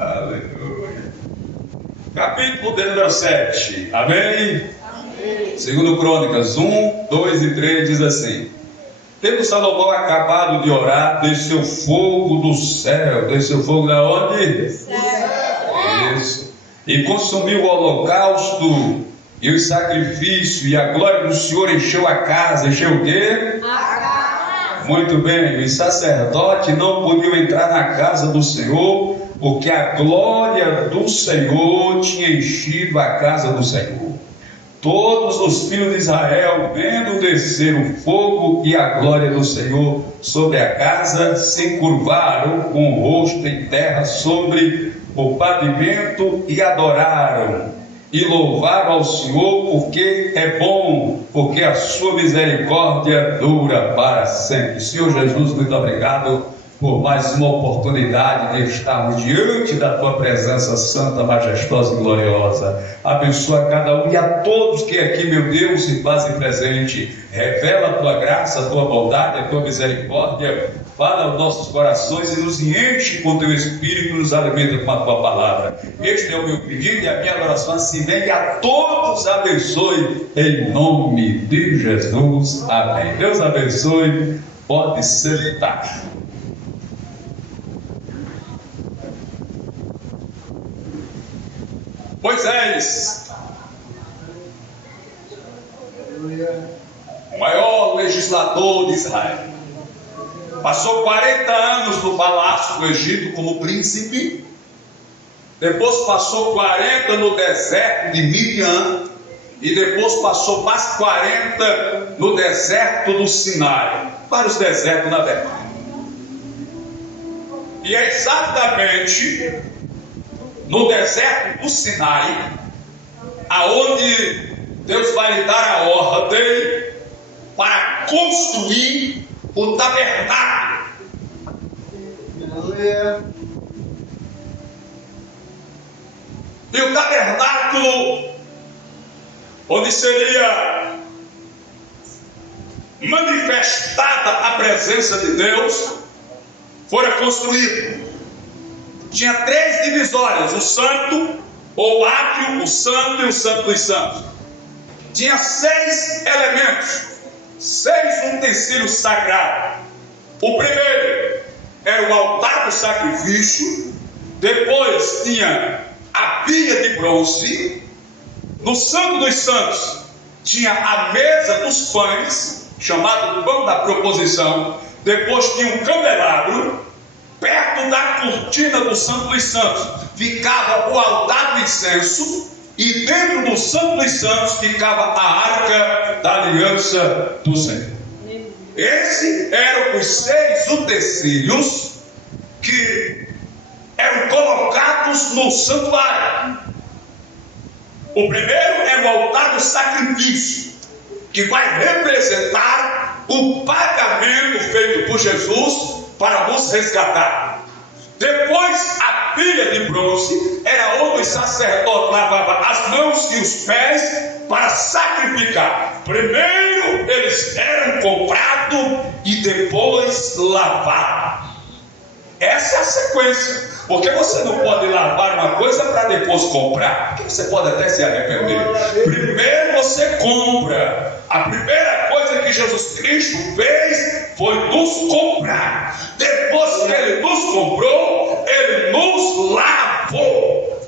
Aleluia. Capítulo de número 7. Amém? Amém. Segundo Crônicas 1, 2 e 3 diz assim: tendo Salomão acabado de orar, desceu fogo do céu. Desceu fogo da onde? Do céu. Isso. E consumiu o holocausto e o sacrifício, e a glória do Senhor encheu a casa. Encheu o quê? A casa. Muito bem. Os sacerdotes não podiam entrar na casa do Senhor, porque a glória do Senhor tinha enchido a casa do Senhor. Todos os filhos de Israel, vendo descer o fogo e a glória do Senhor sobre a casa, se curvaram com o rosto em terra sobre o pavimento e adoraram e louvaram ao Senhor, porque é bom, porque a sua misericórdia dura para sempre. Senhor Jesus, muito obrigado por mais uma oportunidade de estarmos diante da Tua presença santa, majestosa e gloriosa. Abençoa cada um e a todos que aqui, meu Deus, se fazem presente. Revela a Tua graça, a Tua bondade, a Tua misericórdia. Fala aos nossos corações e nos enche com Teu Espírito e nos alimenta com a Tua palavra. Este é o meu pedido e a minha oração assim vem, e a todos abençoe em nome de Jesus. Amém. Deus abençoe. Pode sentar. Moisés, o maior legislador de Israel, passou 40 anos no palácio do Egito como príncipe. Depois passou 40 no deserto de Midian, e depois passou mais 40 no deserto do Sinai. Vários desertos na verdade. E é exatamente no deserto do Sinai, aonde Deus vai lhe dar a ordem para construir o tabernáculo. E o tabernáculo, onde seria manifestada a presença de Deus, fora construído. Tinha 3 divisórias: o santo, ou o átrio, o santo e o santo dos santos. Tinha 6 elementos, 6 utensílios sagrados. O primeiro era o altar do sacrifício. Depois tinha a pia de bronze. No santo dos santos tinha a mesa dos pães, chamado pão da proposição. Depois tinha um candelabro. Perto da cortina do Santo dos Santos ficava o altar do incenso, e dentro do Santo dos Santos ficava a arca da aliança do Senhor. Esses eram os 6 utensílios que eram colocados no santuário. O primeiro era o altar do sacrifício, que vai representar o pagamento feito por Jesus para nos resgatar. Depois, a pia de bronze era onde os sacerdotes lavavam as mãos e os pés para sacrificar. Primeiro eles eram comprados e depois lavados. Essa é a sequência. Porque você não pode lavar uma coisa para depois comprar, porque você pode até se arrepender. Primeiro você compra. A primeira coisa que Jesus Cristo fez foi nos comprar. Depois que Ele nos comprou, Ele nos lavou.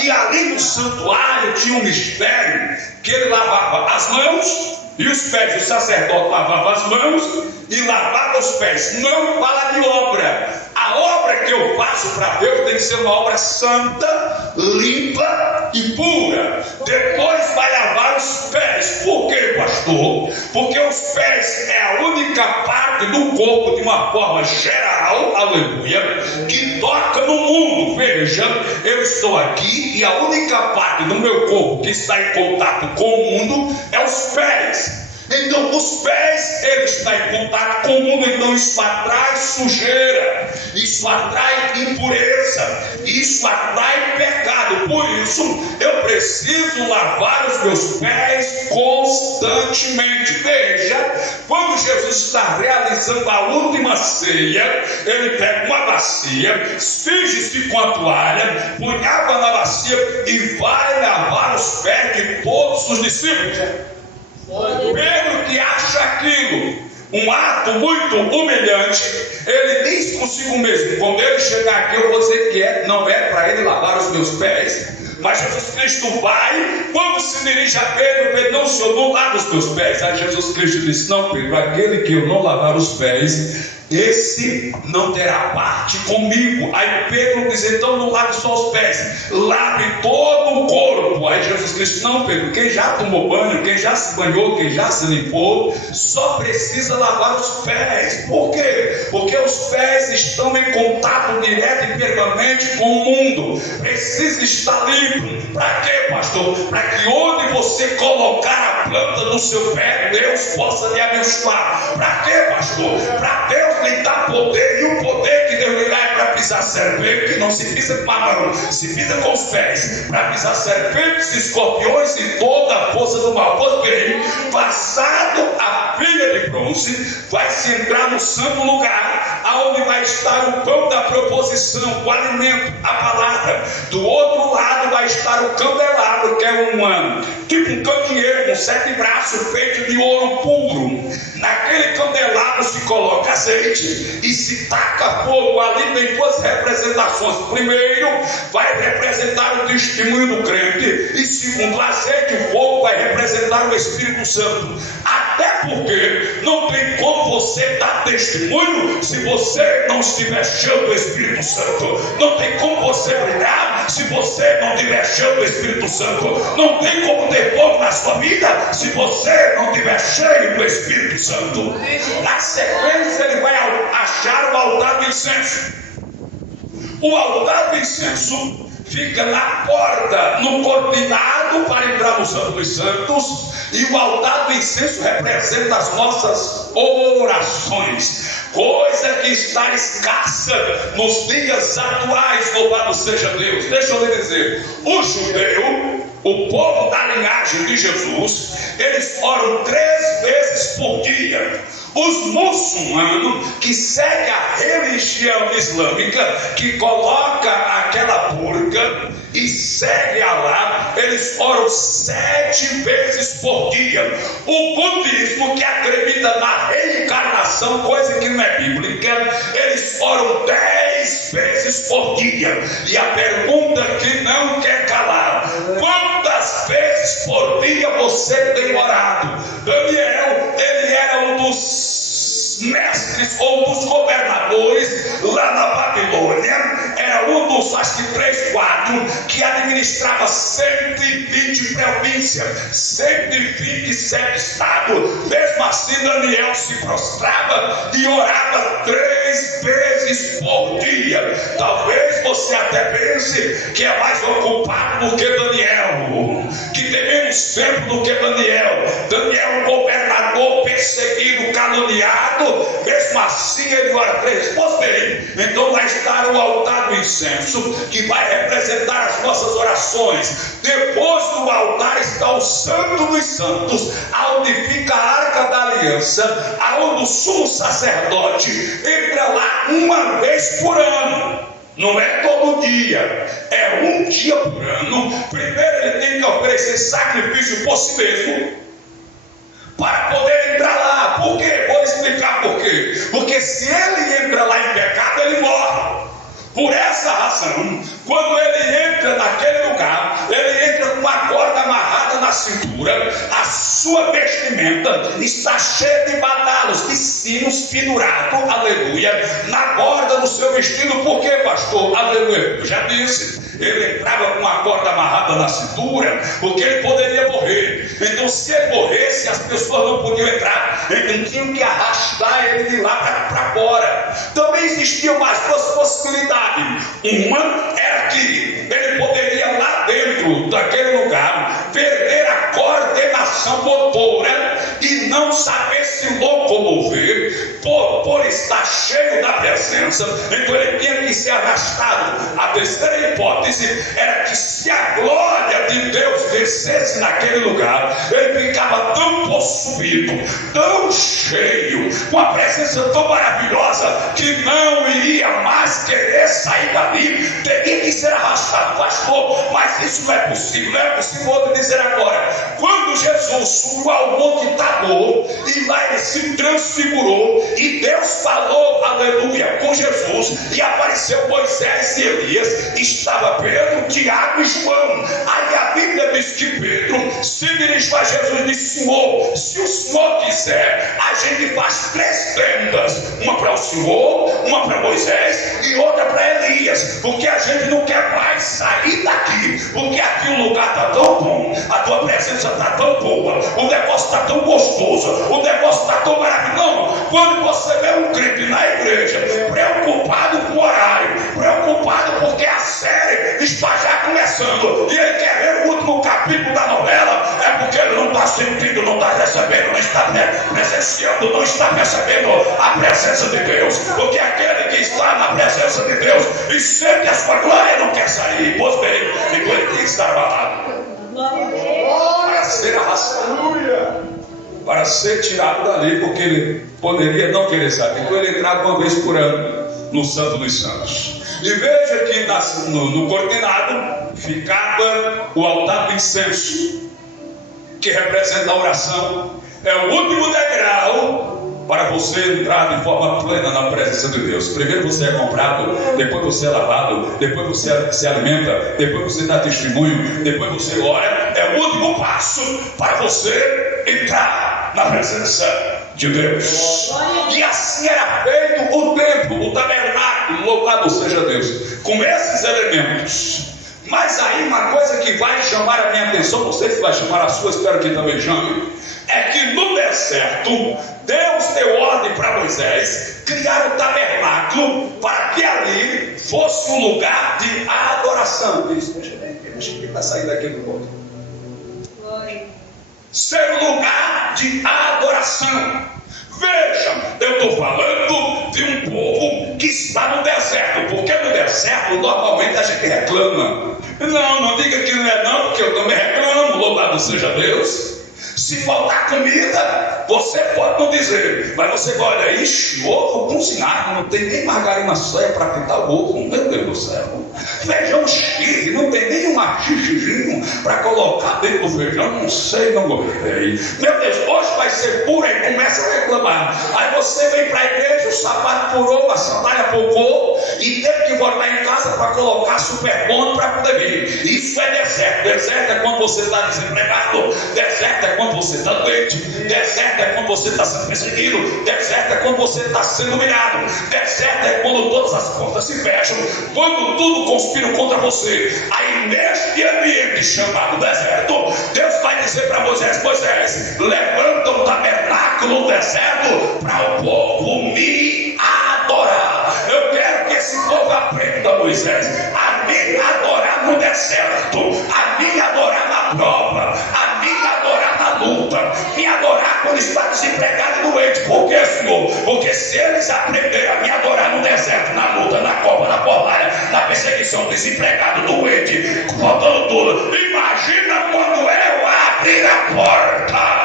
E ali no santuário tinha um mistério, que Ele lavava as mãos e os pés. O sacerdote lavava as mãos e lavava os pés. Não fala de obra. A obra que eu faço para Deus tem que ser uma obra santa, limpa e pura. Depois vai lavar os pés. Por quê, pastor? Porque os pés é a única parte do corpo, de uma forma geral, aleluia, que toca no mundo. Veja, eu estou aqui e a única parte do meu corpo que está em contato com o mundo é os pés. Então os pés, ele está em contato com o mundo, então isso atrai sujeira, isso atrai impureza, isso atrai pecado. Por isso eu preciso lavar os meus pés constantemente. Veja, quando Jesus está realizando a última ceia, ele pega uma bacia, cinge-se com a toalha, põe água na bacia e vai lavar os pés de todos os discípulos. Pedro, que acha aquilo um ato muito humilhante, ele diz consigo mesmo: quando ele chegar aqui eu vou dizer que não é para ele lavar os meus pés. Mas Jesus Cristo vai, quando se dirige a Pedro, Pedro: não, Senhor, não lava os teus pés. Aí Jesus Cristo disse: não, Pedro, aquele que eu não lavar os pés, esse não terá parte comigo. Aí Pedro diz: então não lave só os pés, lave todo o corpo. Aí Jesus Cristo: não, Pedro, quem já tomou banho, quem já se banhou, quem já se limpou, só precisa lavar os pés. Por quê? Porque os pés estão em contato direto e permanente com o mundo. Precisa estar limpo. Para quê, pastor? Para que onde você colocar a planta do seu pé, Deus possa lhe abençoar. Para quê, pastor? Para Deus lhe dar poder, e o poder que Deus lhe dá é para pisar serpente, que não se pisa com a mão, se pisa com os pés, para pisar serpentes, escorpiões e toda a força do mal. Porque passado a pilha de bronze, vai se entrar no santo lugar, aonde vai estar o pão da proposição, o alimento, a palavra. Do outro lado vai estar o candelabro, que é tipo um candeeiro com 7 braços, feito de ouro puro. Naquele candelabro se coloca azeite e se taca fogo. Ali tem 2 representações. Primeiro, vai representar o testemunho do crente, e segundo, o azeite, o fogo, vai representar o Espírito Santo. Até porque não tem como você dar testemunho se você não estiver cheio do Espírito Santo. Não tem como você brilhar se você não estiver cheio do Espírito Santo. Não tem como ter fogo na sua vida se você não estiver cheio do Espírito Santo. Na sequência, ele vai achar o altar do incenso. O altar do incenso fica na porta, no cortinado para entrar no Santo dos Santos. E o altar do incenso representa as nossas orações, coisa que está escassa nos dias atuais. Louvado seja Deus. Deixa eu lhe dizer, o judeu, o povo da linhagem de Jesus, eles oram 3 vezes por dia. Os muçulmanos, que seguem a religião islâmica, que coloca aquela burca e segue Alá, eles oram 7 vezes por dia. O budismo, que acredita na reencarnação, coisa que não é bíblica, eles oram 10 vezes por dia. E a pergunta que não quer calar: quantas vezes por dia você tem orado? Daniel, ele era um dos mestres ou dos governadores lá na Babilônia, era um dos, acho que 3, 4, que administrava 120 províncias, 127 estados. Mesmo assim, Daniel se prostrava e orava 3 vezes por dia. Talvez você até pense que é mais ocupado do que Daniel, que tem menos tempo do que Daniel. Daniel, um governador perseguido, caluniado, mesmo assim ele ora 3. Pois bem, então vai estar o altar do incenso, que vai representar as nossas orações. Depois do altar está o Santo dos Santos, onde fica a Arca da Aliança, aonde o sumo sacerdote entra lá uma vez por ano. Não é todo dia, é um dia por ano. Primeiro ele tem que oferecer sacrifício por si mesmo, para poder entrar lá. Por quê? Vou explicar por quê. Porque se ele entra lá em pecado, ele morre. Por essa razão, quando ele entra naquele lugar, ele entra com uma corda amarrada na cintura, a sua vestimenta está cheia de badalos, de sinos pendurados, aleluia, na borda do seu vestido. Por quê, pastor? Aleluia. Eu já disse, ele entrava com uma corda amarrada na cintura, porque ele poderia morrer. Então, se ele morresse, as pessoas não podiam entrar, então tinham que arrastar ele de lá para fora. Também existiam mais 2 possibilidades. Uma era que ele poderia lá dentro daquele lugar perder a coordenação motora e não saber se locomover, por estar cheio da presença, então ele tinha que ser arrastado. A terceira hipótese era que se a glória de Deus descesse naquele lugar, ele ficava tão possuído, tão cheio, com a presença tão maravilhosa, que não iria mais querer sair dali, teria que ser arrastado. Pastor, mas isso não é possível. Não é possível. Vou dizer agora, quando Jesus subiu ao Monte Tabor, e lá ele se transfigurou, e Deus falou, aleluia, com Jesus, e apareceu Moisés e Elias, estava Pedro, Tiago e João. Aí a Bíblia diz que Pedro se dirigiu a Jesus e disse: Senhor, se o Senhor quiser, a gente faz 3 tendas, uma para o Senhor, uma para Moisés e outra para Elias, porque a gente não quer mais sair daqui, porque aqui o lugar está tão bom, a tua presença está tão boa, o negócio está tão gostoso, o negócio está tão maravilhoso. Quando você vê um crente na igreja preocupado com o horário, preocupado porque a série está já começando e ele quer ver o último capítulo da novela, é porque ele não está sentindo, não está recebendo, não está presenciando, não está percebendo a presença de Deus, porque aquele que está na presença de Deus e sente a sua glória não quer sair. Pois bem, então ele tem que estar abalado para ser arrastado, para ser tirado dali, porque ele poderia não querer sair. Então ele entrava uma vez por ano no Santo dos Santos. E veja que no cortinado ficava o altar do incenso, que representa a oração. É o último degrau para você entrar de forma plena na presença de Deus. Primeiro você é comprado, depois você é lavado, depois você se alimenta, depois você dá testemunho, depois você ora. É o último passo para você entrar na presença de Deus. E assim era feito o templo, o tabernáculo, louvado seja Deus, com esses elementos. Mas aí uma coisa que vai chamar a minha atenção, não sei se vai chamar a sua, espero que também chame, é que no deserto Deus deu ordem para Moisés criar o tabernáculo para que ali fosse um lugar de adoração. Deixa ele vai sair daqui do ponto. Ser um lugar de adoração. Veja, eu estou falando de um povo que está no deserto, porque no deserto normalmente a gente reclama. Não diga que não é não, porque eu também reclamo, louvado seja Deus. Se faltar comida, você pode não dizer, mas você vai olhar, ixi, ovo cozinhado, não tem nem margarina sóia para pintar o ovo, meu Deus do céu. Feijão chile, não tem nem um machichezinho para colocar dentro do feijão, não sei, não gostei. Meu Deus, hoje vai ser puro, aí começa a reclamar. Aí você vem para a igreja, o sapato furou, a sandália focou, e teve que voltar em casa para colocar super bom para poder vir. Isso é deserto. Deserto é quando você está desempregado, deserto é quando você está doente, deserto é quando você está sendo perseguido, deserto é quando você está sendo humilhado, deserto é quando todas as portas se fecham, quando tudo conspira contra você. Aí neste ambiente chamado deserto, Deus vai dizer para Moisés: Moisés, levanta um tabernáculo no deserto para o povo me adorar. Eu quero que esse povo aprenda, Moisés, a me adorar no deserto, a me adorar na prova, a me adorar na luta, me adorar quando está desempregado e doente. Por que, Senhor? Porque se eles aprenderem a me adorar no deserto, na luta, na cova, na porrada, na perseguição, desempregado, doente, faltando tudo, imagina quando eu abrir a porta.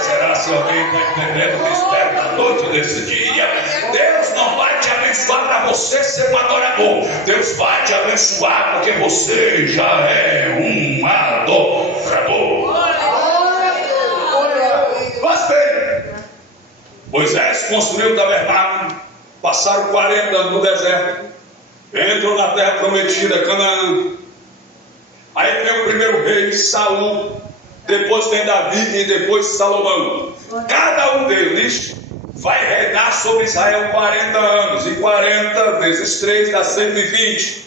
Será se alguém está entendendo o mistério da noite desse dia? Deus não vai te abençoar para você ser um adorador. Deus vai te abençoar porque você já é um adorador. Mas bem, Moisés construiu o tabernáculo, passaram 40 anos no deserto, entram na terra prometida, Canaã. Aí vem o primeiro rei, Saul, depois tem Davi e depois Salomão. Cada um deles vai reinar sobre Israel 40 anos, e 40 vezes 3 dá 120.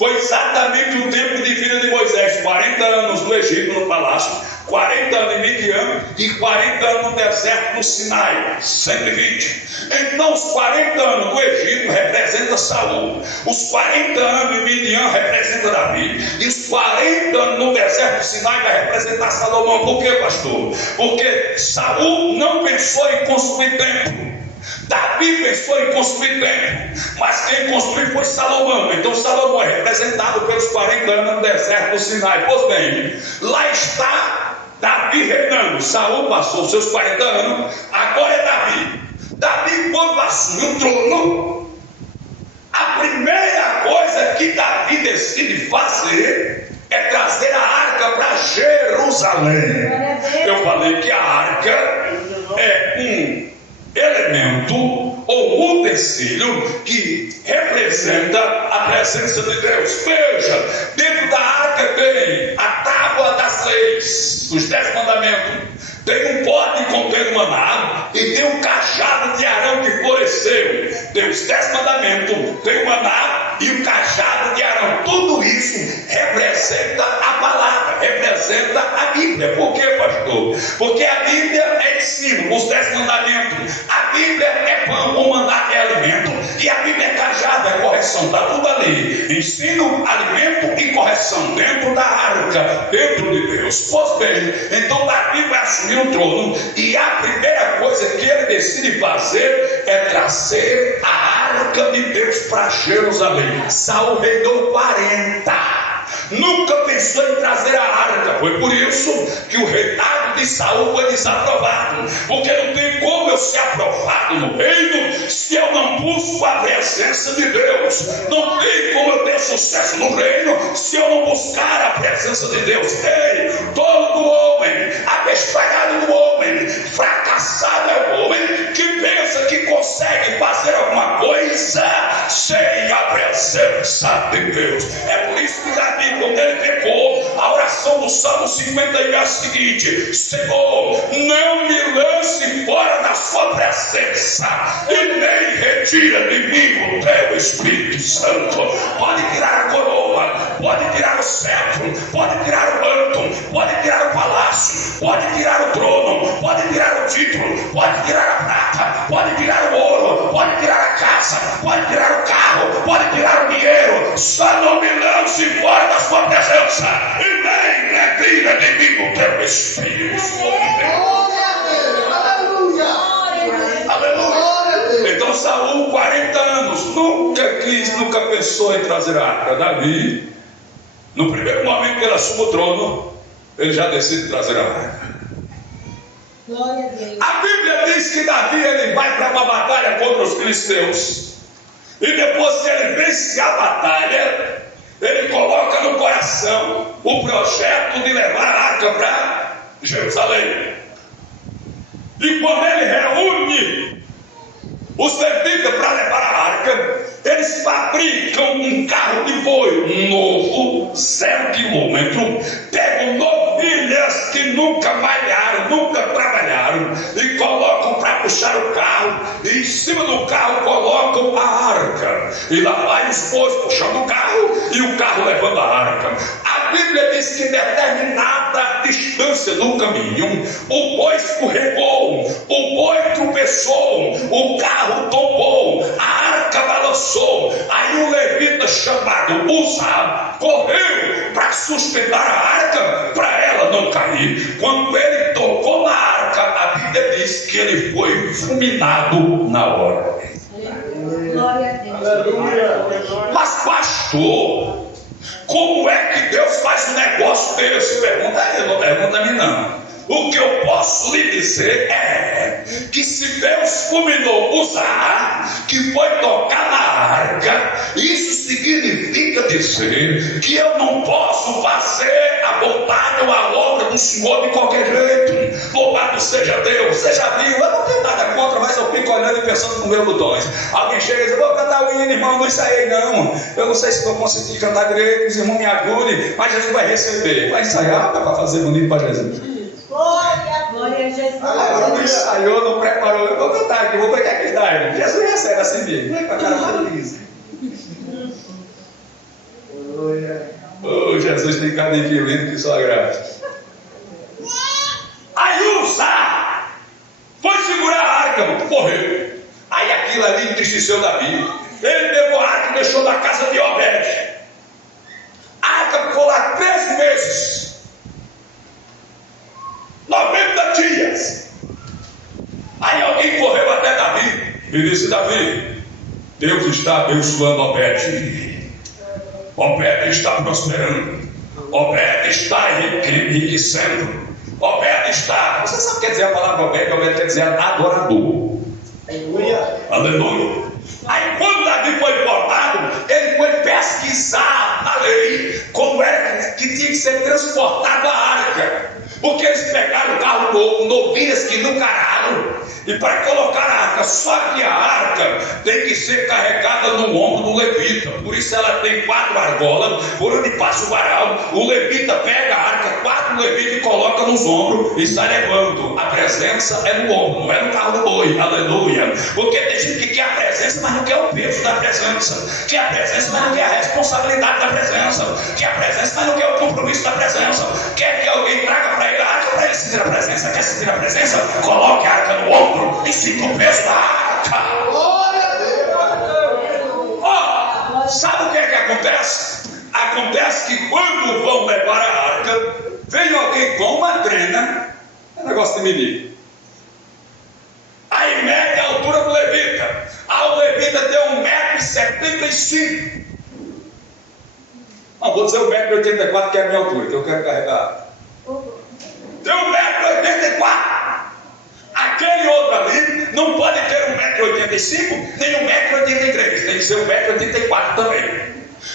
Foi exatamente o tempo de vida de Moisés, 40 anos no Egito, no palácio, 40 anos em Midian e 40 anos no deserto do Sinai, 120. Então os 40 anos no Egito representa Saul, os 40 anos em Midian representa Davi, e os 40 anos no deserto do Sinai vai representar Salomão. Por quê, pastor? Porque Saul não pensou em construir templo, Davi pensou em construir templo, mas quem construiu foi Salomão. Então Salomão é representado pelos 40 anos no deserto do Sinai. Pois bem, lá está Davi reinando. Saul passou seus 40 anos, agora é Davi. Davi, quando assumiu o trono, a primeira coisa que Davi decide fazer é trazer a arca para Jerusalém. Eu falei que a arca é um elemento ou utensílio que representa a presença de Deus. Veja, dentro da arca tem a tábua das leis, os 10 mandamentos, tem um pote contendo maná e tem um cajado de Arão que floresceu. Tem os 10 mandamentos, tem o maná e o cajado de Arão. Tudo isso representa a palavra, representa a Bíblia. Por quê, pastor? Porque a Bíblia é ensino, os 10 mandamentos. A Bíblia é pão, o maná é alimento, e a Bíblia é cajado, é correção. Está tudo ali: ensino, alimento e correção dentro da arca, dentro de Deus. Pois bem, então Davi vai assumir o trono, e a primeira coisa que ele decide fazer é trazer a arca de Deus para Jerusalém. Saul reinou 40. Nunca pensou em trazer a arca. Foi por isso que o reinado de Saul foi desaprovado. Porque não tem como eu ser aprovado no reino se eu não busco a presença de Deus. Não tem como eu ter sucesso no reino se eu não buscar a presença de Deus. Ei, todo homem, abestalhado do homem, fracassado é o homem que pensa que consegue fazer alguma coisa sem a presença de Deus. É por isso que Davi, quando ele pecou, a oração do Salmo 51 é a seguinte: Senhor, não me lance fora da sua presença e nem retira de mim o teu Espírito Santo. Pode tirar a coroa, pode tirar o cetro, pode tirar o manto, pode tirar o palácio, pode tirar o trono, pode tirar o título, pode tirar a prata, pode tirar o ouro, pode tirar a casa, pode tirar o carro, pode tirar o dinheiro, só não me lance fora da sua presença e nem retira de mim o teu Espírito. Aleluia. Então Saul, 40 anos, nunca pensou em trazer a arca. Davi, no primeiro momento que ele assume o trono, ele já decide trazer a arca. A Bíblia diz que Davi ele vai para uma batalha contra os filisteus, e depois que ele vence a batalha, ele coloca no coração o projeto de levar a arca para Jerusalém. E quando ele reúne os levitas para levar a arca, eles fabricam um carro de boi novo, 0 quilômetro, pegam novilhas que nunca malharam, nunca trabalharam, e colocam para puxar o carro, e em cima do carro colocam a arca, e lá vai os bois puxando o carro, e o carro levando a arca. A Bíblia diz que em determinada distância do caminho, o boi escorregou, o boi tropeçou, o carro tombou, a arca balançou. Aí um levita chamado Uza correu para sustentar a arca, para ela não cair. Quando ele tocou na arca, a Bíblia diz que ele foi fulminado na hora. Glória a Deus. Mas pastor, como é que Deus faz um negócio desse? Pergunta a ele, não pergunta a mim não. O que eu posso lhe dizer é que se Deus fulminou Uzá, que foi tocar na arca, isso significa dizer que eu não posso fazer a vontade ou a obra do Senhor de qualquer jeito. Louvado seja Deus. Você já viu? Eu não tenho nada contra, mas eu fico olhando e pensando nos meus botões. Alguém chega e diz: vou cantar o hino, irmão, não ensaiei não. Eu não sei se vou conseguir cantar direito, os irmãos me ajudem, mas Jesus vai receber. Vai ensaiar para fazer bonito para Jesus. Glória a Jesus. Não ensaiou, não preparou. Eu vou cantar aqui, vou ver o que é que dá. Jesus recebe assim mesmo. Vem com a cara feliz. Jesus tem cada inquilino que só grátis. Aí Uza foi segurar a arca, morreu. Aí aquilo ali entristeceu Davi. Ele pegou a arca e deixou na casa de Obed. A arca ficou lá 3 meses, 90 dias. Aí alguém correu até Davi e disse: Davi, Deus está abençoando Obed. Obed está prosperando. Obed está enriquecendo. Obed está... Você sabe o que quer dizer a palavra Obed? Obed quer dizer adorador. Aleluia. Aleluia. Aí quando Davi foi formado, ele foi pesquisar na lei como era que tinha que ser transportada a arca. Porque eles pegaram o carro novo, novilhas que nunca araram, e para colocar a arca, só que a arca tem que ser carregada no ombro do levita. Por isso ela tem 4 argolas, por onde passa o varal. O levita pega a arca, 4 levitas e coloca nos ombros e sai levando. A presença é no ombro, não é no carro do boi. Aleluia. Porque tem gente que quer a presença, mas não quer o peso da presença. Quer a presença, mas não quer a responsabilidade da presença. Quer a presença, mas não quer o compromisso da presença. Quer que alguém traga para ele a arca, para ele sentir a presença. Quer sentir a presença? Coloque a arca no ombro e sinta o peso da arca. Oh, sabe o que é que acontece? Acontece que quando vão levar a arca, vem alguém com uma trena, é negócio de menino. Aí mede a altura do levita. O levita tem 1,75 m. Não, vou dizer 1,84 m, que é a minha altura, que eu quero carregar. Tem 1,84 m. Aquele outro ali não pode ter 1,85 m, nem 1,83 m. Tem que ser 1,84 m também.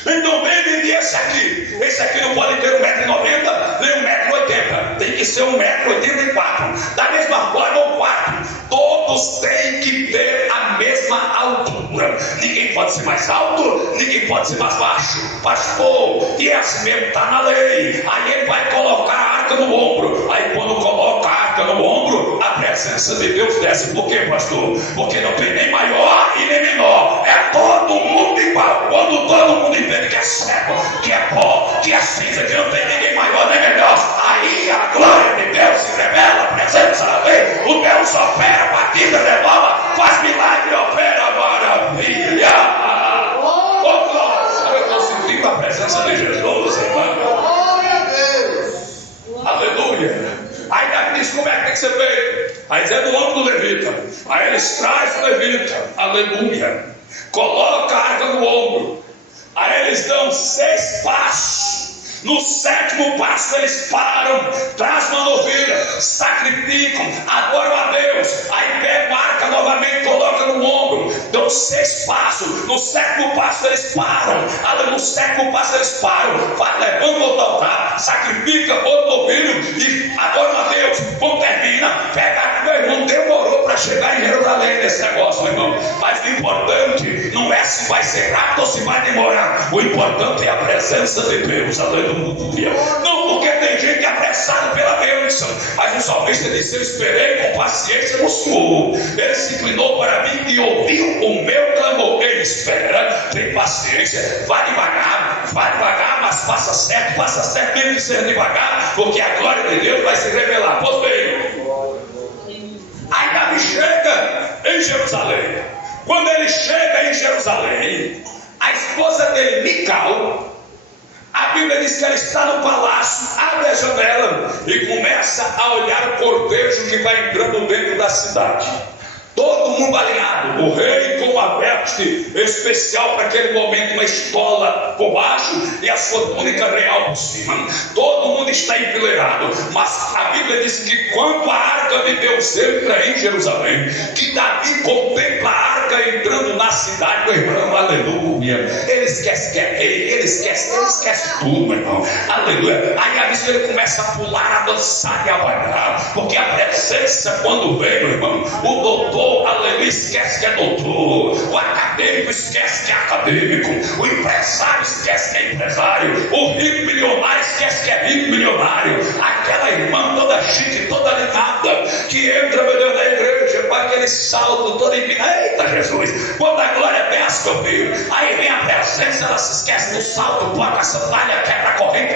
Então vem dividir esse aqui. Esse aqui não pode ter 1,90 m, nem 1,80 m. Tem que ser 1,84 m. Da mesma forma, o quarto. Todos têm que ter a mesma altura. Ninguém pode ser mais alto, ninguém pode ser mais baixo. Pastor, e assim mesmo está na lei. Aí ele vai colocar a arca no ombro. Aí quando coloca a arca no ombro, a presença de Deus desce. Por quê, pastor? Porque não tem nem maior e nem menor. É todo mundo igual. Quando todo mundo entende que é cego, que é pó, que é cinza, que não tem ninguém maior nem melhor, aí a glória de Deus se revela, a presença da lei. O Deus opera, batiza, renova, faz milagre, opera, maravilha. Oh, glória! Eu estou sentindo a presença de Jesus, irmão. Glória a Deus. Aleluia. Aí Davi diz: como é que tem que ser feito? Aí diz: é do ombro do levita. Aí eles trazem o levita. Aleluia. Coloca a arca no ombro. Aí eles dão 6 passos. No 7º passo eles param, trazem uma novilha, sacrificam, adoram a Deus. Aí pegam a arca novamente, colocam no ombro, dão 6 passos. No 7º passo eles param. No 7º passo eles param, levantam outro altar, sacrificam outro novilho e adoram a Deus. Quando termina, pega, meu irmão, demorou para chegar em Jerusalém nesse negócio, meu irmão. Mas o importante não é se vai ser rápido ou se vai demorar. O importante é a presença de Deus. Aleluia. Não, porque tem gente apressada pela bênção. Mas o salmista disse: eu esperei com paciência no Senhor. Ele se inclinou para mim e ouviu o meu clamor. Ele espera, tem paciência, vai devagar, mas faça certo mesmo que seja devagar, porque a glória de Deus vai se revelar. Pois bem, aí Davi chega em Jerusalém. Quando ele chega em Jerusalém, a esposa dele, Mical, a Bíblia diz que ela está no palácio, abre a janela e começa a olhar o cortejo que vai entrando dentro da cidade. Todo mundo alinhado, o rei com uma veste especial para aquele momento, uma estola por baixo e a sua túnica real por cima. Todo mundo está enfileirado, mas a Bíblia diz que quando a arca de Deus entra em Jerusalém, que Davi contempla a arca entrando na cidade, meu irmão, aleluia. Ele esquece que é rei, ele esquece tudo, meu irmão, aleluia. Aí a vista ele começa a pular, a dançar e a bailar, porque a presença quando vem, meu irmão, o doutor, aleluia, esquece que é doutor. O acadêmico esquece que é acadêmico. O empresário esquece que é empresário. O rico milionário esquece que é rico milionário. Aquela irmã toda chique, toda alinhada, que entra, meu Deus, na igreja com aquele salto todo empinado. Eita Jesus, quando a glória desce, aliás que eu vi. Aí vem a presença, ela se esquece do salto, bota a sandália, quebra a corrente,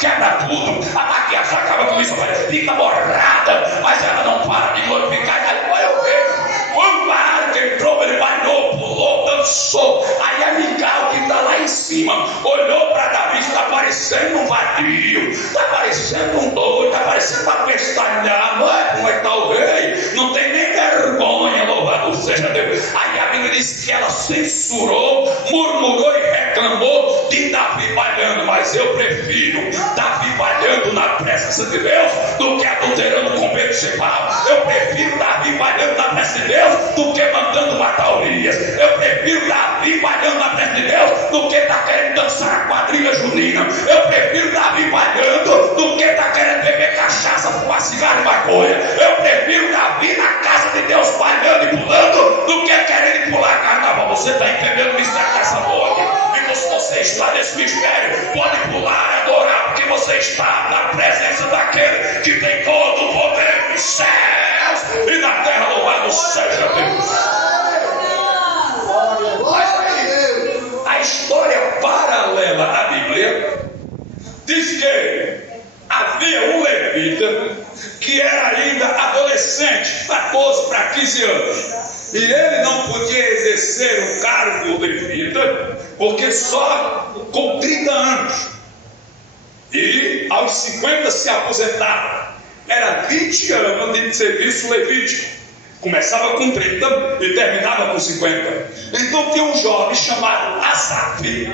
quebra tudo. A maquiagem acaba com isso, fica borrada, mas ela não para de glorificar. Aí eu vejo, quando a arca entrou, ele banhou, pulou, dançou. Aí a Mical, que está lá em cima, olhou para Davi, está parecendo um vadio, está parecendo um doido, está parecendo uma pestañada, não é? Como é que está o rei? Não tem nem vergonha, louvado seja Deus. Aí a Bíblia diz que ela censurou, murmurou e reclamou de Davi balhando, mas eu prefiro Davi balhando na presença de Deus do que adulterando com Betsebá. Eu prefiro Davi balhando na presença de Deus do que mandando matar Urias. Eu prefiro Davi balhando na presença de Deus do que está querendo dançar a quadrilha junina. Eu prefiro Davi balhando do que está querendo beber cachaça, fumar cigarro e maconha. Eu prefiro Davi na casa de Deus balhando e pulando do que querendo pular carnaval. Você está entendendo o mistério dessa noite? E se você está nesse mistério, pode pular e adorar, porque você está na presença daquele que tem todo o poder nos céus e na terra. Louvado seja Deus. A história paralela da Bíblia diz que havia um levita que era ainda adolescente, 14 para 15 anos, e ele não podia exercer o cargo de levita porque só com 30 anos, e aos 50 se aposentava. Era 20 anos de serviço levítico. Começava com 30 e terminava com 50. Então tinha um jovem chamado Asaf,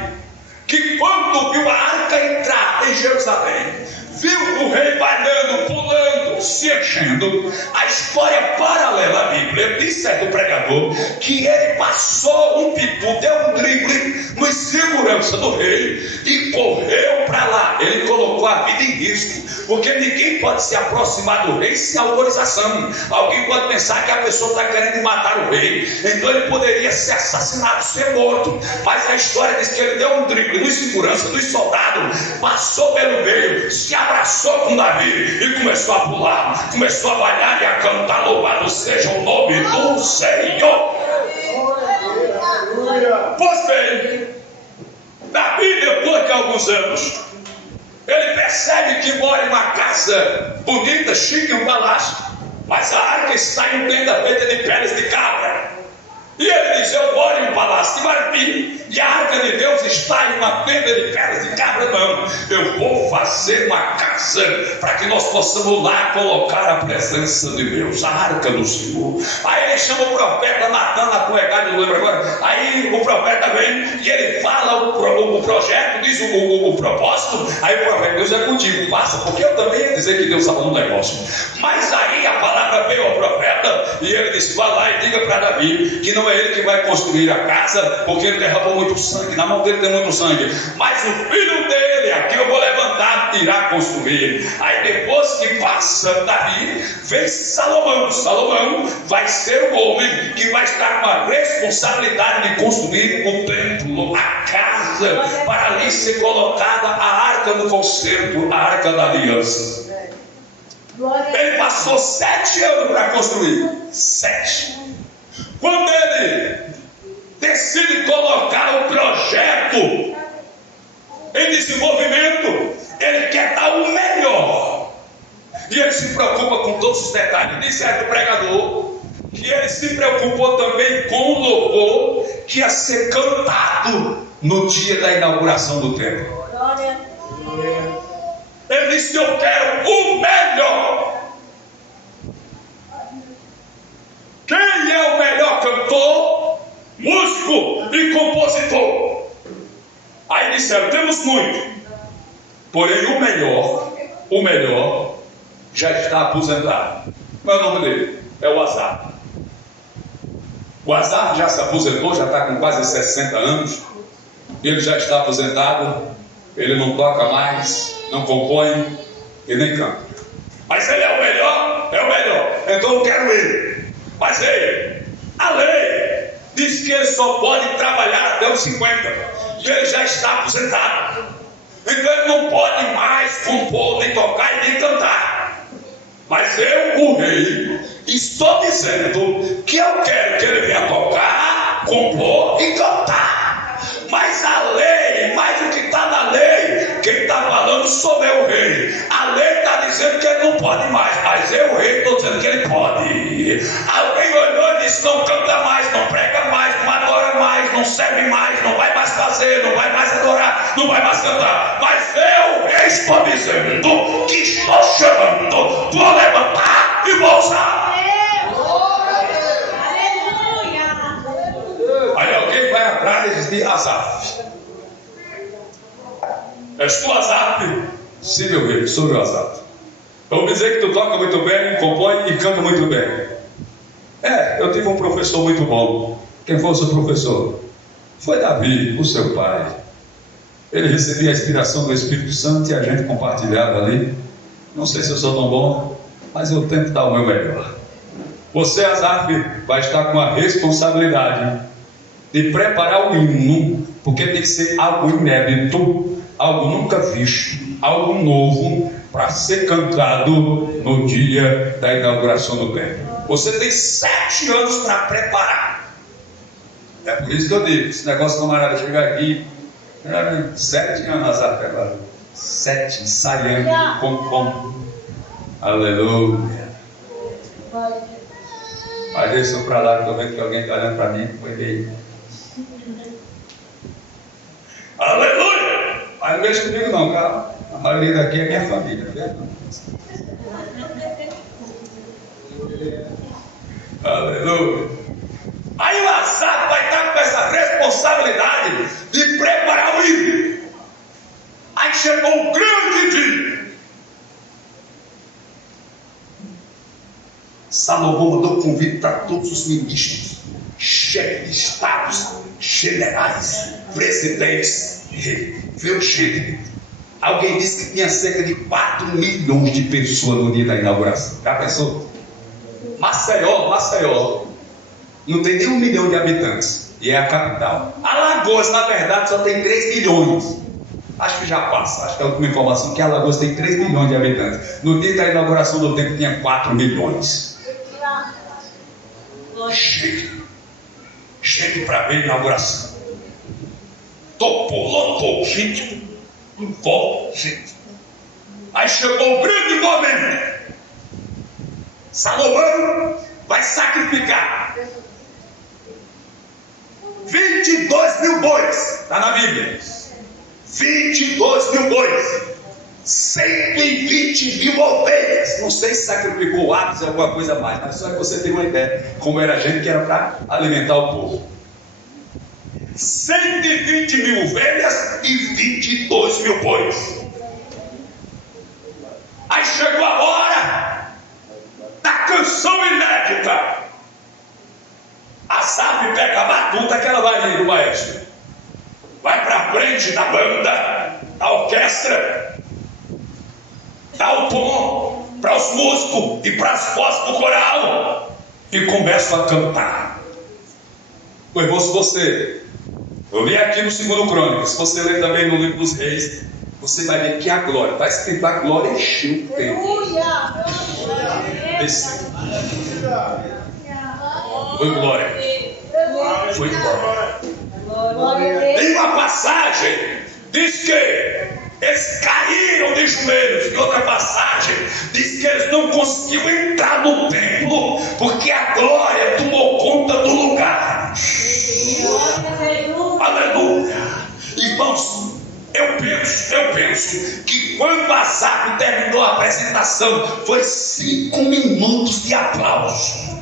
que quando viu a arca entrar em Jerusalém, viu o rei balhando, pulando, se enchendo. A história paralela à Bíblia diz certo pregador que ele passou um pitu, deu um drible no segurança do rei e correu para lá. Ele colocou a vida em risco, porque ninguém pode se aproximar do rei sem autorização. Alguém pode pensar que a pessoa está querendo matar o rei, então ele poderia ser assassinado, ser morto. Mas a história diz que ele deu um drible no segurança dos soldados, passou pelo meio, se abraçou com Davi e começou a pular, começou a balhar e a cantar. Louvado seja o nome do Senhor. Pois bem, Davi, depois de alguns anos, ele percebe que mora em uma casa bonita, chique, um palácio, mas a arca está em tenda feita de peles de cabra. E ele diz: eu moro em um palácio de marfim e a arca de Deus está em uma tenda de peles de cabra. Não, eu vou fazer uma casa para que nós possamos lá colocar a presença de Deus, a arca do Senhor. Aí ele chama o profeta Natan, na poegada, não lembro agora. Aí o profeta vem e ele fala o projeto, diz o propósito. Aí o profeta: Deus é contigo, passa, porque eu também ia dizer que Deus estava no negócio. Mas aí a palavra veio ao profeta e ele disse: vá lá e diga para Davi que não é ele que vai construir a casa, porque ele derramou muito sangue, na mão dele tem muito sangue, mas o filho dele, aqui eu vou levantar, irá construir. Aí depois que passa Davi, vem Salomão. Salomão vai ser o homem que vai estar com a responsabilidade de construir o templo, a casa, para ali ser colocada a arca do concerto, a arca da aliança. Ele passou 7 anos para construir. 7. Quando ele decide colocar o projeto em desenvolvimento, ele quer dar o melhor. E ele se preocupa com todos os detalhes. Diz certo pregador que ele se preocupou também com o louvor que ia ser cantado no dia da inauguração do templo. Ele disse: eu quero o melhor. Quem é o melhor cantor, músico e compositor? Aí disseram: temos muito, porém o melhor já está aposentado. Qual é o nome dele? É o Asaf. O Asaf já se aposentou, já está com quase 60 anos. Ele já está aposentado. Ele não toca mais, não compõe e nem canta. Mas ele é o melhor? É o melhor. Então eu quero ele. Mas a lei diz que ele só pode trabalhar até os 50. E ele já está aposentado. Então ele não pode mais compor, nem tocar e nem cantar. Mas eu, o rei, estou dizendo que eu quero que ele venha tocar, compor e cantar. Mas a lei, mais do que está na lei, quem está falando sou eu, rei. A lei está dizendo que ele não pode mais, mas eu, rei, estou dizendo que ele pode. Alguém olhou e disse: não canta mais, não prega mais, não adora mais, não serve mais, não vai mais fazer, não vai mais adorar, não vai mais cantar. Mas eu, rei, estou dizendo que estou chamando, vou levantar e vou usar. Aí alguém vai atrás de Asaf. És tu, Asaf? Sim, meu rei, sou meu Asaf. Vamos dizer que tu toca muito bem, compõe e canta muito bem. Eu tive um professor muito bom. Quem foi o seu professor? Foi Davi, o seu pai. Ele recebia a inspiração do Espírito Santo e a gente compartilhava ali. Não sei se eu sou tão bom, mas eu tento dar o meu melhor. Você, Asaf, vai estar com a responsabilidade de preparar o hino, porque tem que ser algo inédito, algo nunca visto, algo novo, para ser cantado no dia da inauguração do templo. Você tem 7 anos para preparar. É por isso que eu digo, esse negócio camarada chegar aqui, 7 anos agora, 7 ensaiando, com. Aleluia. Mas deixa eu para lá, que estou vendo que alguém está olhando para mim, foi meio. Aleluia! Mas não deixa comigo não, cara. A maioria daqui é minha família, viu? Aleluia! Aí o Asaf vai estar com essa responsabilidade de preparar o hino. Aí chegou um grande dia. Salomão mandou convite para todos os ministros, chefes de estados, generais, presidentes. Veio cheio. Alguém disse que tinha cerca de 4 milhões de pessoas no dia da inauguração. Já pensou? Maceió não tem nem 1 milhão de habitantes e é a capital. Alagoas, na verdade, só tem 3 milhões. Acho que já passa, acho que é a última informação, que Alagoas tem 3 milhões de habitantes. No dia da inauguração do templo tinha 4 milhões. Chegue para ver a inauguração. Topou, lotou, gente, em volta, gente. Aí chegou o grande momento. Salomão vai sacrificar 22 mil bois, está na Bíblia. 22 mil bois, 120 mil ovelhas. Não sei se sacrificou aves ou alguma coisa mais, mas só que você tem uma ideia como era a gente que era para alimentar o povo. 120 mil ovelhas e 22 mil bois. Aí chegou a hora da canção inédita. Asaf pega a batuta que ela vai ali do maestro, vai para frente da banda, da orquestra, dá o tom para os músicos e para as vozes do coral e começa a cantar. Pois se você, eu li aqui no 2 Crônicas, se você ler também no livro dos Reis, você vai ver que a glória, está escrito, a glória encheu o templo. Foi glória. Foi glória. Em uma passagem diz que eles caíram de joelhos. Em outra passagem diz que eles não conseguiam entrar no templo porque a glória tomou conta do lugar. Aleluia. Irmãos, eu penso que quando Asaf terminou a apresentação, foi 5 minutos de aplauso.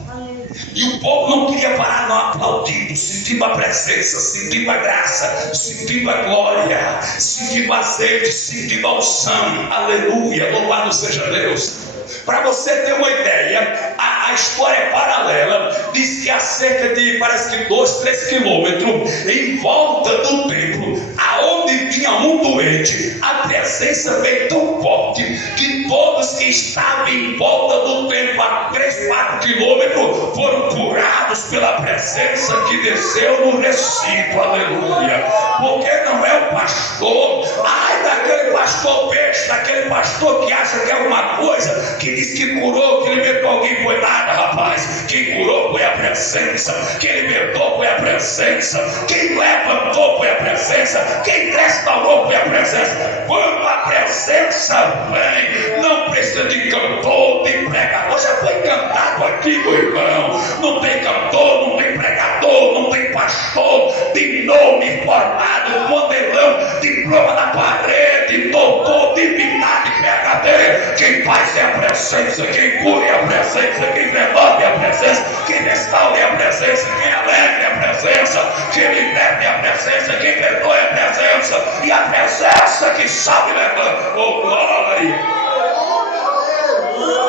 E o povo não queria parar não aplaudindo, sentindo a presença, sentindo a graça, sentindo a glória, sentindo o azeite, sentindo a unção. Aleluia, louvado seja Deus. Para você ter uma ideia, a história é paralela. Diz que há cerca de, parece que 2, 3 quilômetros em volta do templo, aonde tinha um doente, a presença veio tão forte que todos que estavam em volta do templo a 3, 4 quilômetros foram curados pela presença que desceu no recinto. Aleluia. Porque não é o pastor, ai daquele pastor pastor besta, aquele pastor que acha que é alguma coisa, que diz que curou, que libertou alguém, foi nada, rapaz. Quem curou foi a presença, quem libertou foi a presença, quem levantou foi a presença, quem restaurou foi a presença. Quando a presença vem, não precisa de cantor, de pregador. Já foi cantado aqui, meu irmão. Não tem cantor, não tem pregador, não tem pastor de nome formado, modelão, diploma na parede, doutor, divindade, PhD. Quem faz é a presença, quem cura é a presença, quem levanta é a presença, quem restaura é a presença, quem alegra é a presença, quem liberta é a presença, quem perdoa é a presença, e a presença que sabe levantar. Oh, glória!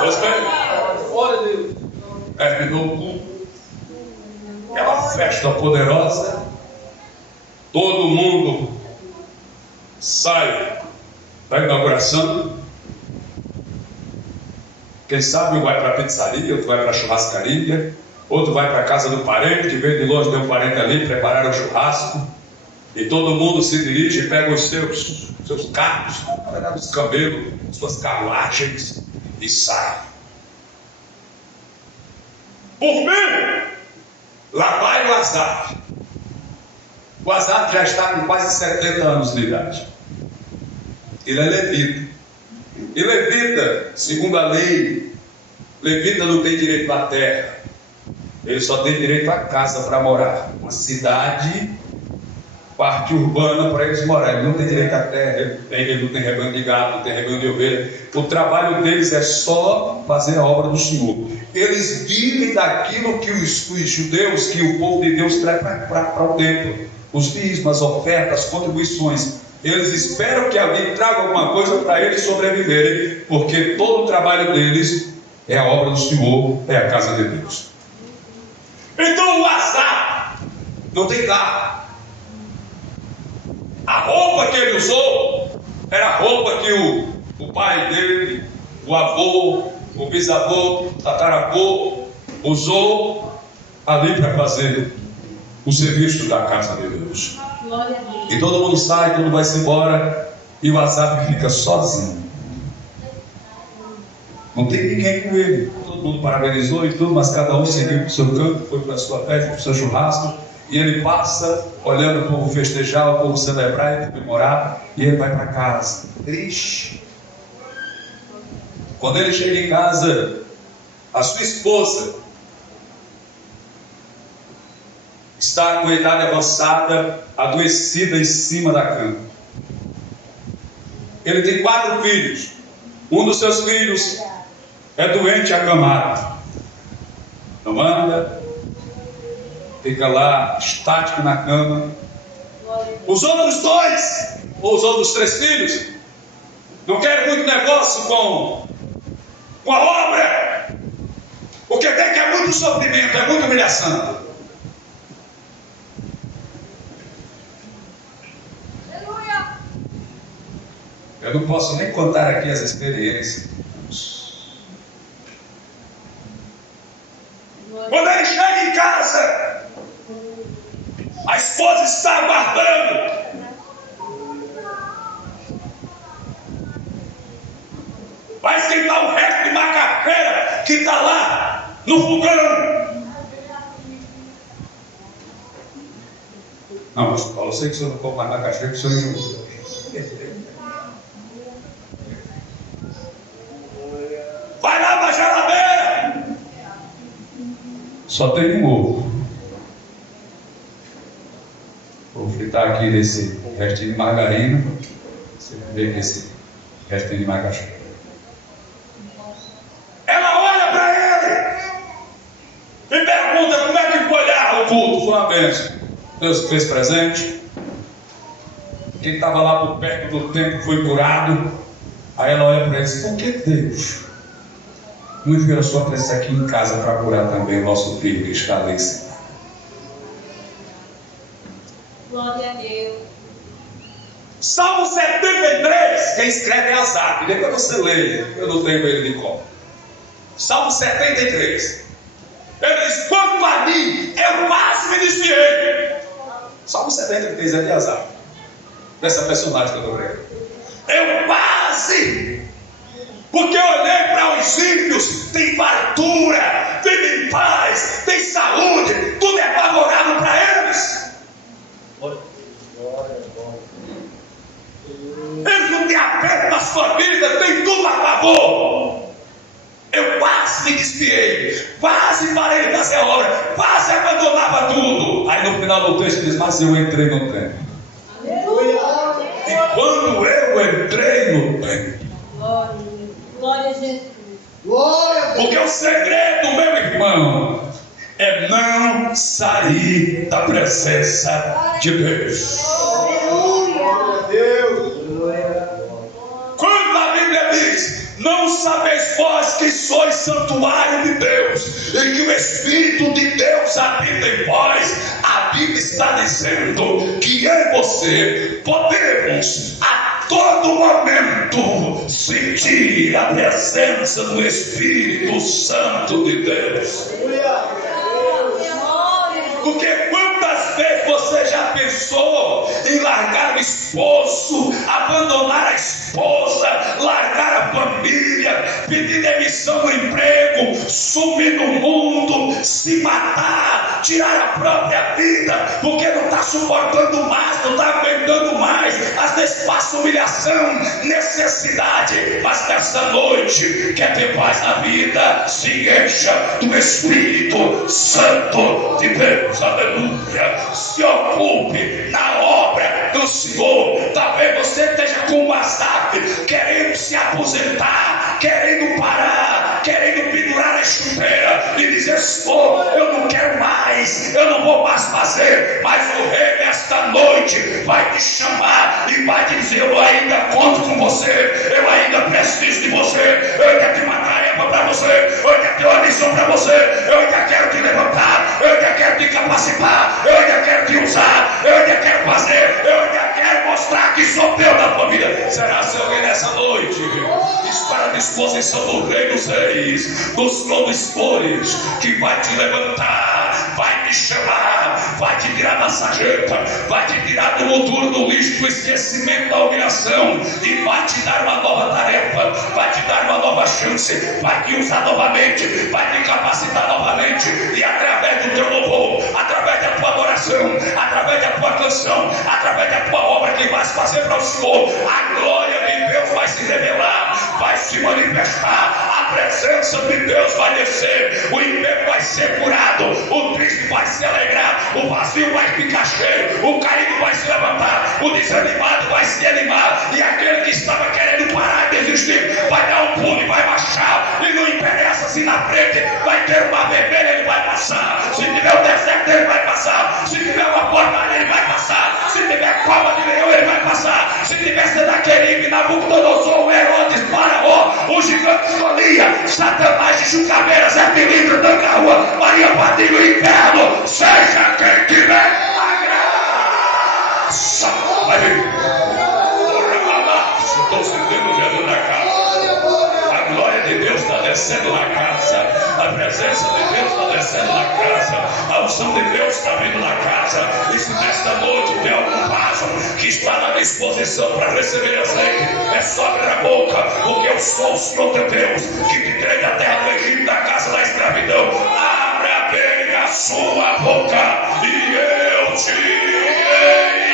Gostei? Terminou o culto, aquela festa poderosa, todo mundo sai da inauguração. Quem sabe um vai para a pizzaria, outro vai para a churrascaria, outro vai para a casa do parente, que veio de longe, tem um parente ali, prepararam o churrasco, e todo mundo se dirige e pega os seus carros, os camelos, suas carruagens, e sai. Por fim, lá vai o Asaf. O Asaf já está com quase 70 anos de idade. Ele é levita. E levita, segundo a lei, levita não tem direito à terra. Ele só tem direito à casa para morar. Uma cidade, parte urbana para eles morarem. Ele não tem direito à terra, ele não tem rebanho de gado, não tem rebanho de ovelha. O trabalho deles é só fazer a obra do Senhor. Eles vivem daquilo que os judeus, que o povo de Deus traz para o templo. Os dízimos, as ofertas, as contribuições. Eles esperam que alguém traga alguma coisa para eles sobreviverem, porque todo o trabalho deles é a obra do Senhor, é a casa de Deus. Então o Asaf não tem carro. A roupa que ele usou era a roupa que o pai dele, o avô, o bisavô, o tataravô usou ali para fazer o serviço da casa de Deus. E todo mundo sai, todo mundo vai-se embora, e o Asaf fica sozinho. Não tem ninguém com ele. Todo mundo parabenizou e tudo, mas cada um seguiu para o seu canto, foi para a sua festa, para o seu churrasco, e ele passa olhando o povo festejar, o povo celebrar e comemorar, e ele vai para casa, triste. Quando ele chega em casa, a sua esposa está com idade avançada, adoecida em cima da cama. Ele tem 4 filhos. Um dos seus filhos é doente acamado. Não anda, fica lá estático na cama. Os outros 2, ou os outros 3 filhos, não querem muito negócio com a obra, porque tem que é muito sofrimento, é muita humilhação. Eu não posso nem contar aqui as experiências. Quando ele chega em casa, a esposa está aguardando. Vai esquentar o resto de macaxeira que está lá no fogão. Não, mas Paulo, eu sei que o senhor não come mais macaxeira, que o senhor não... Vai lá para a geladeira. Só tem um ovo. Vou fritar aqui desse restinho de margarina. Você vê que esse restinho de macaxeira. Ela olha para ele e pergunta como é que foi lá o culto. Foi uma bênção. Deus fez presente. Quem estava lá por perto do templo foi curado. Aí ela olha para ele e diz: por que Deus não enviou a sua presença aqui em casa para curar também o nosso filho que está ali? Glória a Deus. Salmo 73, quem escreve é Asaf. Depois você leia, eu não tenho ele de cor. Salmo 73. Ele diz: quanto a mim, eu mais me desviei. Salmo 73 é de Asaf. Dessa personagem que eu estou vendo. Eu Porque eu olhei para os ímpios, tem fartura, vivem em paz, tem saúde, tudo é favorável para eles. Eles não têm aperto na sua vida, tem tudo a favor. Eu quase me desviei, quase parei de fazer a obra, quase abandonava tudo. Aí no final do texto diz, mas eu entrei no tempo. E quando eu entrei no tempo, glória a Jesus. Porque o segredo, meu irmão, é não sair da presença de Deus. Quando a Bíblia diz, não sabeis vós que sois santuário de Deus, e que o Espírito de Deus habita em vós, a Bíblia está dizendo que eu e você podemos a todo momento sentir a presença do Espírito Santo de Deus. Porque quantas vezes você já pensou em largar o esposo, abandonar a esposa, largar a família, pedir demissão do emprego, sumir do mundo, se matar, tirar a própria vida, porque não está suportando mais, não está aguentando mais, às vezes passa humilhação, necessidade, mas nessa noite quer ter paz na vida, se encha do Espírito Santo de Deus. Aleluia. Se ocupe na obra do Senhor. Talvez você esteja com um azar, querendo se aposentar, querendo parar, querendo pendurar a chuteira e dizer, Senhor, eu não quero mais, eu não vou mais fazer. Mas o rei nesta noite vai te chamar e vai te dizer, eu ainda conto com você, eu ainda preciso de você, eu ainda tenho uma tarefa para você, eu ainda tenho uma missão para você, eu ainda quero te levantar, eu ainda quero te capacitar, eu ainda quero te usar, eu ainda quero fazer, eu ainda quero mostrar que sou teu na tua vida. Será se alguém nessa noite está à disposição do Rei dos Reis, dos condutores, que vai te levantar, vai te chamar, vai te tirar da sarjeta, vai te tirar do motor do lixo, do esquecimento, da humilhação, e vai te dar uma nova tarefa, vai te dar uma nova chance, vai te usar novamente, vai te capacitar novamente, e através do teu louvor, através da tua adoração, através da tua canção, através da tua obra que vais fazer para o Senhor, a glória de Deus vai se revelar, vai se manifestar, a presença de Deus vai descer, o enfermo vai ser curado, o triste vai se alegrar, o vazio vai ficar cheio, o caído vai se levantar, o desanimado vai se animar, e aquele que estava querendo parar e desistir vai dar um pulo e vai marchar, e não interessa se na frente vai ter uma vermelha, ele vai passar, se tiver o deserto ele vai passar, se tiver uma portaria ele vai passar, se tiver cova de leão ele vai passar, se tiver Senaqueribe, Nabucodonosor, Herodes, Faraó, o gigante Golias, Satanás de Chucaveiras, Zé Felipe, Tangarua, Maria Padilha, o inferno, seja quem tiver a graça. Vai vir. Estou sentindo Jesus na casa. A glória de Deus está descendo na casa. A presença de Deus está descendo na casa. A unção de Deus está vindo na casa. E se nesta noite tem algum vaso que está na disposição para receber azeite, é só abrir a boca, porque eu sou o Senhor teu Deus, que te tirei da terra do Egito, da casa da escravidão. Abra bem a sua boca e eu te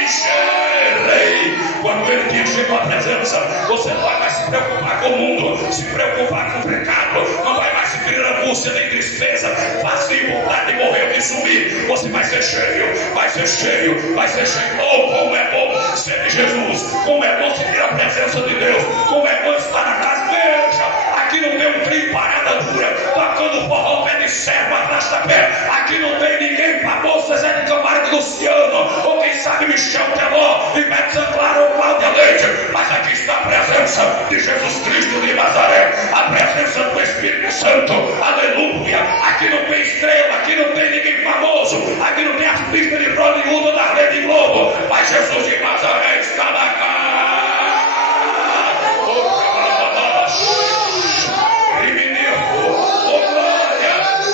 encherei. Quando ele te encher com a presença, você não vai mais se preocupar com o mundo, se preocupar com o pecado, não vai mais sentir angústia nem tristeza, vazio, vontade de morrer ou de sumir. Você vai ser cheio, vai ser cheio, vai ser cheio. Oh, como é bom ser de Jesus, como é bom sentir a presença de Deus, como é bom estar na casa. Veja, aqui não tem um trio parada dura, tocando forró, pé de servo atrás da pé. Aqui não tem ninguém famoso, Zé de Camargo, Luciano, ou quem sabe Michel Teló, Ivete Sangalo ou Cláudia Leite. Mas aqui está a presença de Jesus Cristo de Nazaré, a presença do Espírito Santo. Aleluia. Aqui não tem estrela, aqui não tem ninguém famoso, aqui não tem artista de Hollywood da Rede Globo, mas Jesus de Nazaré está na casa.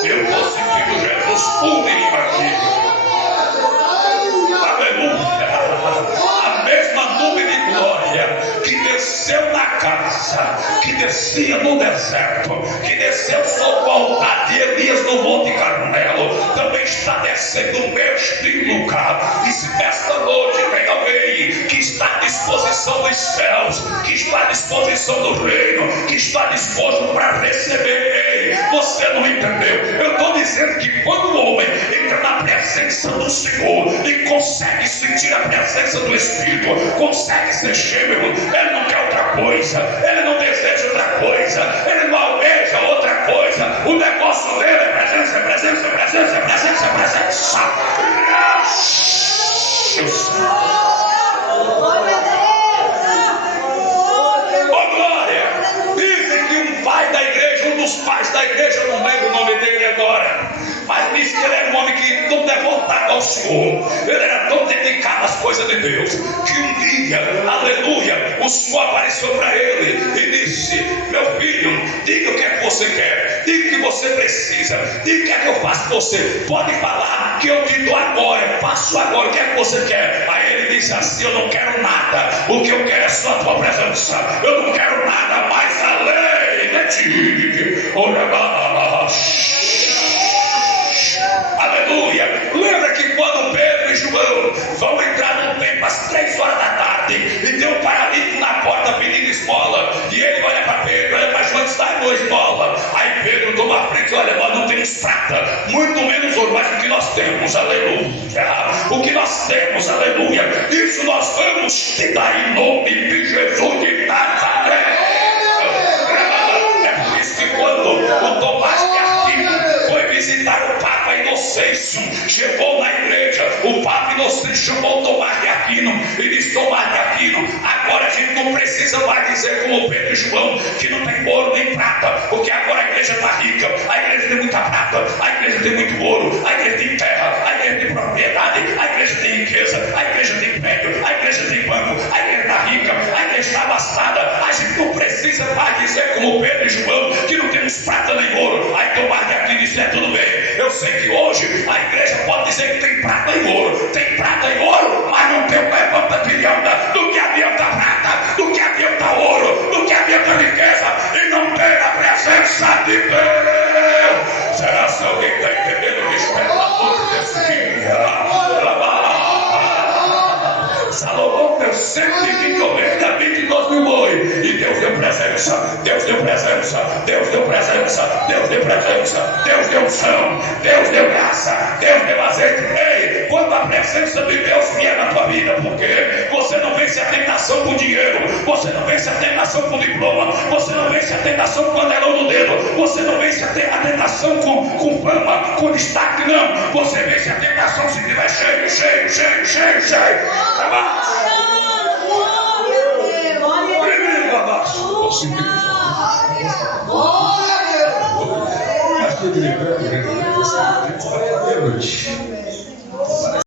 Eu estou sentindo Jesus puro em mim aqui. Aleluia. A mesma nuvem de glória que desceu na casa, que descia no deserto, que desceu sobre o altar de Elias no Monte Carmelo, também está descendo neste lugar. E se nesta noite tem alguém que está à disposição dos céus, que está à disposição do reino, que está disposto para receber, ei, você não entendeu. Eu estou dizendo que quando o homem entra na presença do Senhor e consegue sentir a presença do Espírito, consegue ser cheio, ele não quer outra coisa, ele não deseja outra coisa, ele não almeja outra coisa. O negócio dele é presença, presença, presença, presença, presença. Oh glória! Dizem que um pai da igreja, um dos pais da igreja, eu não lembro o nome dele agora, mas diz que ele era um homem que não devotado ao Senhor, ele era tão dedicado às coisas de Deus, que um dia, aleluia, o Senhor apareceu para ele e disse: meu filho, diga o que é que você quer, diga o que você precisa, diga o que é que eu faço com você, pode falar que eu te dou agora, eu faço agora, o que é que você quer? Aí ele disse assim: eu não quero nada, o que eu quero é só a tua presença, eu não quero nada mais além de ti. Aleluia. Lembra que quando Pedro e João vão entrar no templo às 3 horas da tarde e tem um paralítico na porta pedindo esmola, e ele olha para Pedro, olha para João e diz: dá-me uma esmola. Aí Pedro toma a frente e olha: nós não temos prata, muito menos ouro, mas o que nós temos, aleluia, o que nós temos, aleluia, isso nós vamos te dar em nome de Jesus de Nazaré. É por isso que quando o Tomás de Aquino foi visitar o Papa Inocêncio, chegou na igreja, o Papa Inocêncio chamou Tomás de Aquino e disse: Tomás de Aquino, agora a gente não precisa mais dizer como Pedro e João que não tem ouro nem prata, porque agora a igreja está rica, a igreja tem muita prata, a igreja tem muito ouro, a igreja tem terra, a igreja tem propriedade, a igreja tem riqueza, a igreja tem prédio, a igreja tem banco, a igreja está rica, a igreja está abastada, a gente não precisa mais dizer como Pedro e João que não temos prata nem ouro. Aí Tomás de Aquino disse: é tudo bem, eu sei que hoje a igreja pode dizer que tem prata e ouro, tem prata e ouro, mas não tem o levanta que anda. Do que adianta prata, do que adianta ouro, do que adianta riqueza e não tem a presença de Deus. Será que alguém está entendendo o despertador desse dia? Salomão deu 120 ovelhas, Davi 12 mil boi, e Deus deu presença, Deus deu presença, Deus deu presença, Deus deu presença, Deus deu unção, Deus deu graça, Deus deu azeite. Ei, quando a presença de Deus vier na tua vida, porque você não vence a tentação com dinheiro, você não vence a tentação com diploma, você não vence a tentação com anelão no dedo, você não vence a tentação com fama, com destaque, não. Você vence a tentação se estiver cheio, cheio, cheio, cheio, cheio. Glória!